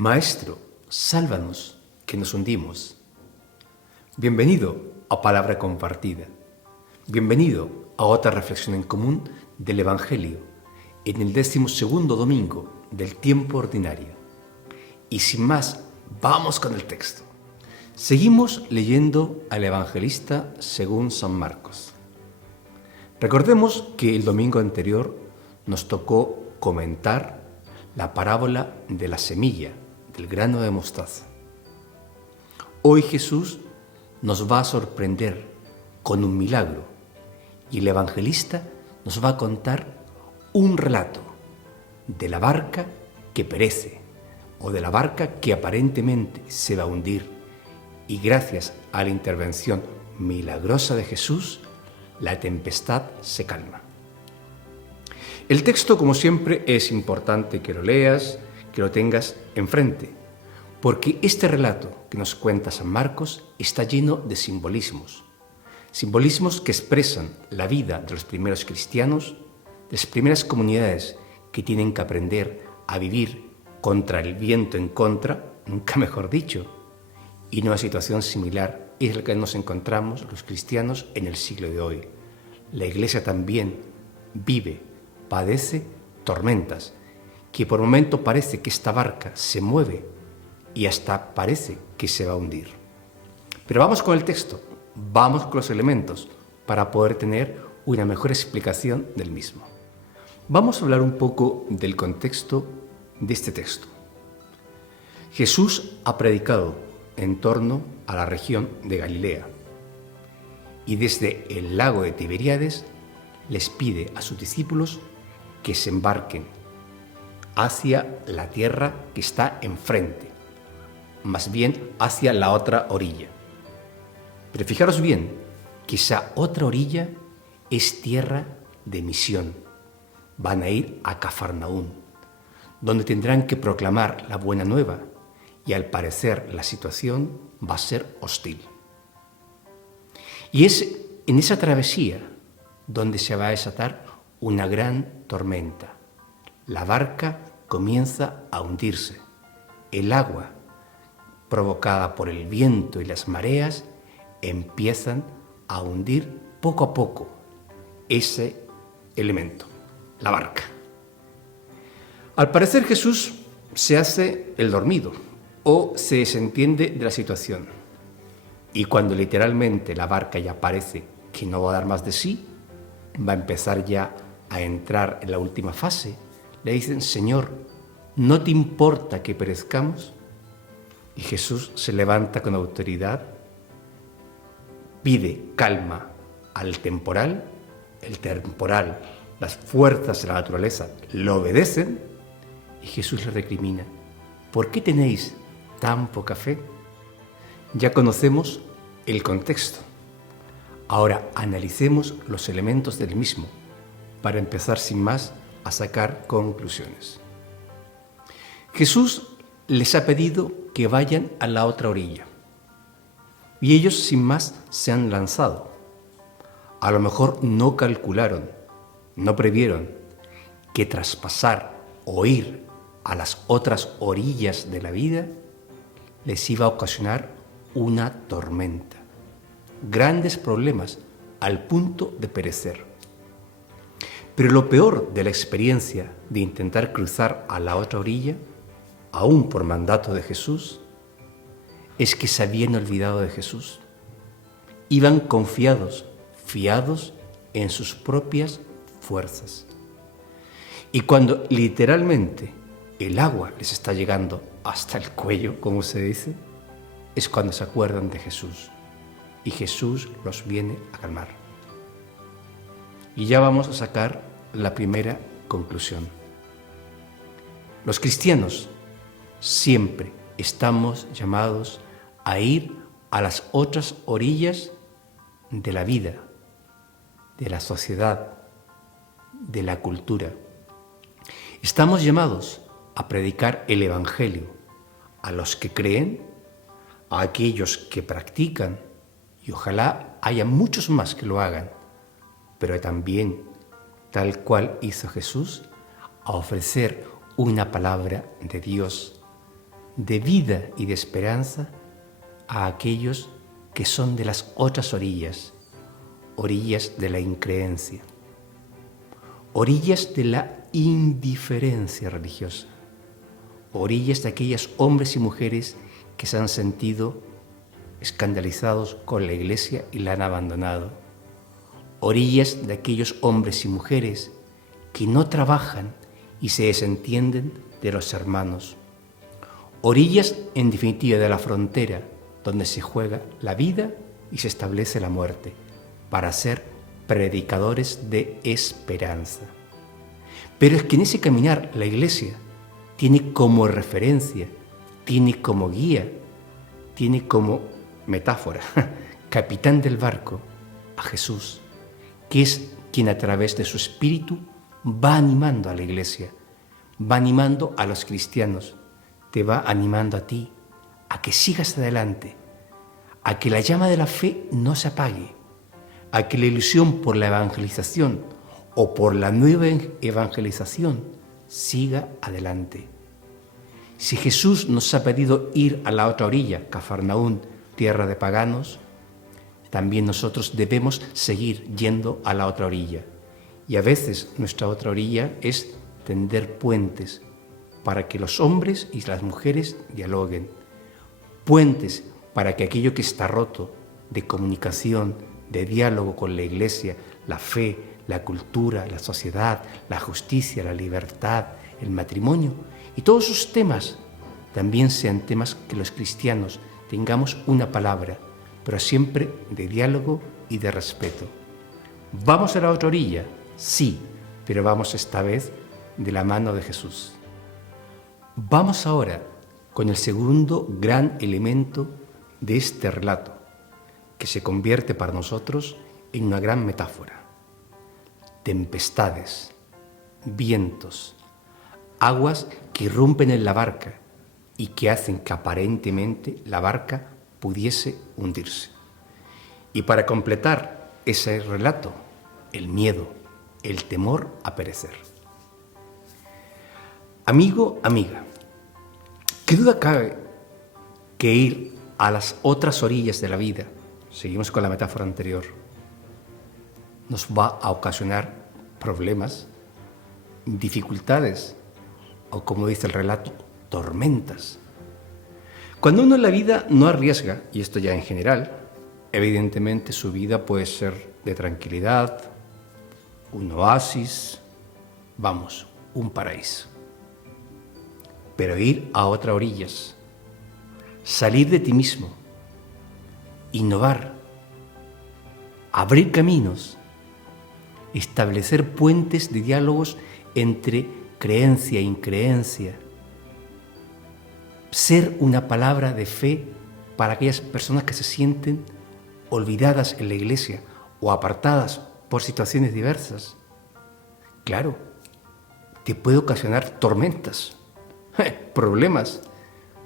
Maestro, sálvanos, que nos hundimos. Bienvenido a Palabra Compartida. Bienvenido a otra reflexión en común del Evangelio en el 12º domingo del tiempo ordinario. Y sin más, vamos con el texto. Seguimos leyendo al Evangelista según San Marcos. Recordemos que el domingo anterior nos tocó comentar la parábola de la semilla, del grano de mostaza. Hoy Jesús nos va a sorprender con un milagro y el evangelista nos va a contar un relato de la barca que perece o de la barca que aparentemente se va a hundir, y gracias a la intervención milagrosa de Jesús, la tempestad se calma. El texto, como siempre, es importante que lo leas, que lo tengas enfrente, porque este relato que nos cuenta San Marcos está lleno de simbolismos. Simbolismos que expresan la vida de los primeros cristianos, de las primeras comunidades que tienen que aprender a vivir contra el viento en contra, nunca mejor dicho, y una situación similar es la que nos encontramos los cristianos en el siglo de hoy. La Iglesia también vive, padece tormentas, que por momento parece que esta barca se mueve y hasta parece que se va a hundir. Pero vamos con el texto, vamos con los elementos para poder tener una mejor explicación del mismo. Vamos a hablar un poco del contexto de este texto. Jesús ha predicado en torno a la región de Galilea y desde el lago de Tiberíades les pide a sus discípulos que se embarquen hacia la tierra que está enfrente, más bien hacia la otra orilla. Pero fijaros bien que esa otra orilla es tierra de misión. Van a ir a Cafarnaún, donde tendrán que proclamar la buena nueva, y al parecer la situación va a ser hostil. Y es en esa travesía donde se va a desatar una gran tormenta. La barca comienza a hundirse. El agua, provocada por el viento y las mareas, empiezan a hundir poco a poco ese elemento, la barca. Al parecer Jesús se hace el dormido o se desentiende de la situación. Y cuando literalmente la barca ya parece que no va a dar más de sí, va a empezar ya a entrar en la última fase, le dicen: Señor, ¿no te importa que perezcamos? Y Jesús se levanta con autoridad, pide calma al temporal, el temporal, las fuerzas de la naturaleza lo obedecen, y Jesús le recrimina: ¿por qué tenéis tan poca fe? Ya conocemos el contexto. Ahora analicemos los elementos del mismo para empezar sin más a sacar conclusiones. Jesús les ha pedido que vayan a la otra orilla y ellos sin más se han lanzado. A lo mejor no calcularon, no previeron que traspasar o ir a las otras orillas de la vida les iba a ocasionar una tormenta, grandes problemas al punto de perecer. Pero lo peor de la experiencia de intentar cruzar a la otra orilla, aún por mandato de Jesús, es que se habían olvidado de Jesús. Iban confiados, fiados en sus propias fuerzas. Y cuando literalmente el agua les está llegando hasta el cuello, como se dice, es cuando se acuerdan de Jesús. Y Jesús los viene a calmar. Y ya vamos a sacar la primera conclusión. Los cristianos siempre estamos llamados a ir a las otras orillas de la vida, de la sociedad, de la cultura. Estamos llamados a predicar el Evangelio a los que creen, a aquellos que practican, y ojalá haya muchos más que lo hagan, pero también, tal cual hizo Jesús, a ofrecer una palabra de Dios de vida y de esperanza a aquellos que son de las otras orillas, orillas de la increencia, orillas de la indiferencia religiosa, orillas de aquellos hombres y mujeres que se han sentido escandalizados con la Iglesia y la han abandonado, orillas de aquellos hombres y mujeres que no trabajan y se desentienden de los hermanos, orillas, en definitiva, de la frontera donde se juega la vida y se establece la muerte, para ser predicadores de esperanza. Pero es que en ese caminar la Iglesia tiene como referencia, tiene como guía, tiene como metáfora, capitán del barco, a Jesús, que es quien a través de su espíritu va animando a la Iglesia, va animando a los cristianos, te va animando a ti, a que sigas adelante, a que la llama de la fe no se apague, a que la ilusión por la evangelización o por la nueva evangelización siga adelante. Si Jesús nos ha pedido ir a la otra orilla, Cafarnaún, tierra de paganos, también nosotros debemos seguir yendo a la otra orilla. Y a veces nuestra otra orilla es tender puentes para que los hombres y las mujeres dialoguen. Puentes para que aquello que está roto de comunicación, de diálogo con la Iglesia, la fe, la cultura, la sociedad, la justicia, la libertad, el matrimonio y todos sus temas también sean temas que los cristianos tengamos una palabra, pero siempre de diálogo y de respeto. ¿Vamos a la otra orilla? Sí, pero vamos esta vez de la mano de Jesús. Vamos ahora con el segundo gran elemento de este relato, que se convierte para nosotros en una gran metáfora. Tempestades, vientos, aguas que irrumpen en la barca y que hacen que aparentemente la barca pudiese hundirse. Y para completar ese relato, el miedo, el temor a perecer. Amigo, amiga, ¿qué duda cabe que ir a las otras orillas de la vida, seguimos con la metáfora anterior, nos va a ocasionar problemas, dificultades o, como dice el relato, tormentas? Cuando uno en la vida no arriesga, y esto ya en general, evidentemente su vida puede ser de tranquilidad, un oasis, vamos, un paraíso. Pero ir a otras orillas, salir de ti mismo, innovar, abrir caminos, establecer puentes de diálogos entre creencia e increencia, ser una palabra de fe para aquellas personas que se sienten olvidadas en la Iglesia o apartadas por situaciones diversas. Claro, te puede ocasionar tormentas, problemas.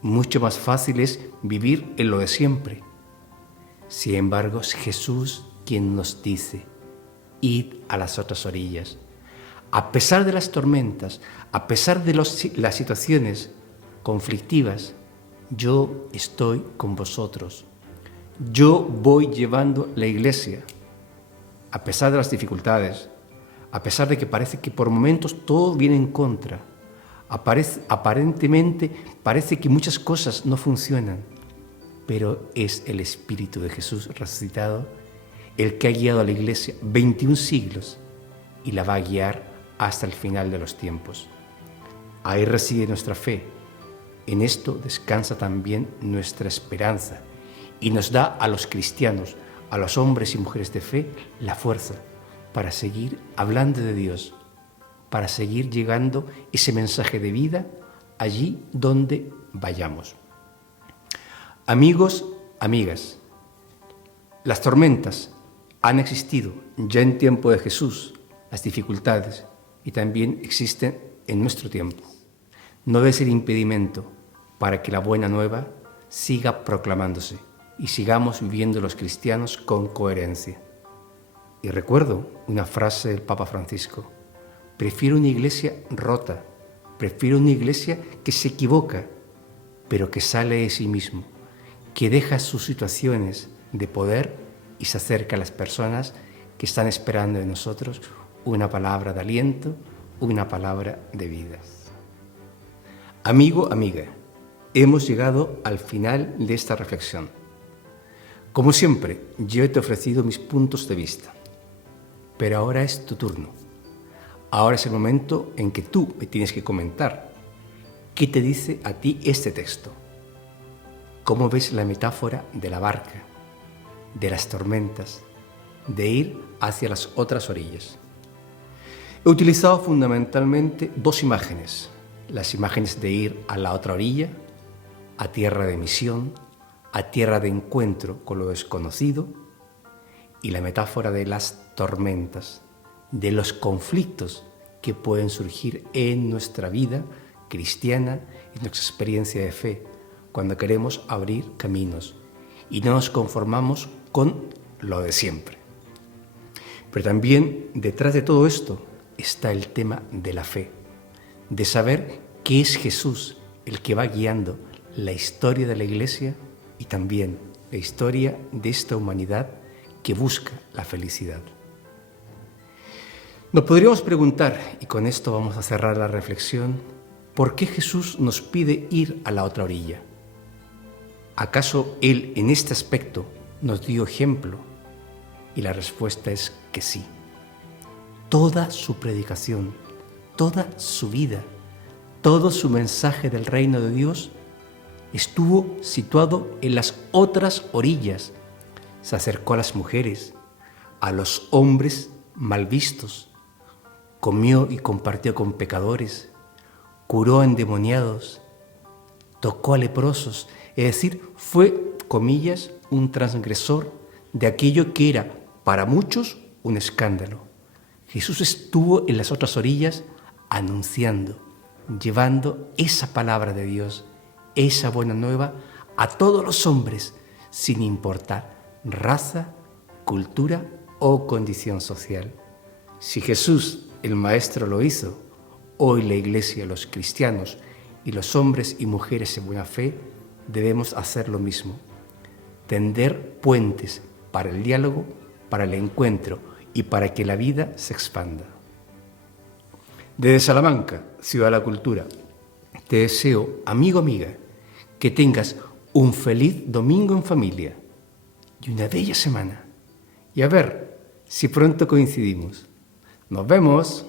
Mucho más fácil es vivir en lo de siempre. Sin embargo, es Jesús quien nos dice, id a las otras orillas. A pesar de las tormentas, a pesar de las situaciones conflictivas, yo estoy con vosotros. Yo voy llevando la Iglesia. A pesar de las dificultades, a pesar de que parece que por momentos todo viene en contra, aparentemente parece que muchas cosas no funcionan, pero es el Espíritu de Jesús resucitado el que ha guiado a la Iglesia 21 siglos y la va a guiar hasta el final de los tiempos. Ahí reside nuestra fe, en esto descansa también nuestra esperanza y nos da a los cristianos, a los hombres y mujeres de fe, la fuerza para seguir hablando de Dios, para seguir llegando ese mensaje de vida allí donde vayamos. Amigos, amigas, las tormentas han existido ya en tiempo de Jesús, las dificultades, y también existen en nuestro tiempo. No debe ser impedimento para que la buena nueva siga proclamándose y sigamos viviendo los cristianos con coherencia. Y recuerdo una frase del Papa Francisco: prefiero una iglesia rota, prefiero una iglesia que se equivoca, pero que sale de sí mismo, que deja sus situaciones de poder y se acerca a las personas que están esperando de nosotros una palabra de aliento, una palabra de vida. Amigo, amiga, hemos llegado al final de esta reflexión. Como siempre, yo te he ofrecido mis puntos de vista, pero ahora es tu turno. Ahora es el momento en que tú me tienes que comentar qué te dice a ti este texto. ¿Cómo ves la metáfora de la barca, de las tormentas, de ir hacia las otras orillas? He utilizado fundamentalmente dos imágenes. Las imágenes de ir a la otra orilla, a tierra de misión, a tierra de encuentro con lo desconocido, y la metáfora de las tormentas, de los conflictos que pueden surgir en nuestra vida cristiana, en nuestra experiencia de fe, cuando queremos abrir caminos y no nos conformamos con lo de siempre. Pero también detrás de todo esto está el tema de la fe, de saber que es Jesús el que va guiando la historia de la Iglesia y también la historia de esta humanidad que busca la felicidad. Nos podríamos preguntar, y con esto vamos a cerrar la reflexión, ¿por qué Jesús nos pide ir a la otra orilla? ¿Acaso Él en este aspecto nos dio ejemplo? Y la respuesta es que sí. Toda su predicación, toda su vida, todo su mensaje del reino de Dios estuvo situado en las otras orillas. Se acercó a las mujeres, a los hombres mal vistos, comió y compartió con pecadores, curó a endemoniados, tocó a leprosos, es decir, fue, comillas, un transgresor de aquello que era para muchos un escándalo. Jesús estuvo en las otras orillas anunciando, llevando esa palabra de Dios, esa buena nueva a todos los hombres, sin importar raza, cultura o condición social. Si Jesús, el Maestro, lo hizo, hoy la Iglesia, los cristianos y los hombres y mujeres en buena fe debemos hacer lo mismo. Tender puentes para el diálogo, para el encuentro y para que la vida se expanda. Desde Salamanca, Ciudad de la Cultura, te deseo, amigo, amiga, que tengas un feliz domingo en familia y una bella semana. Y a ver si pronto coincidimos. ¡Nos vemos!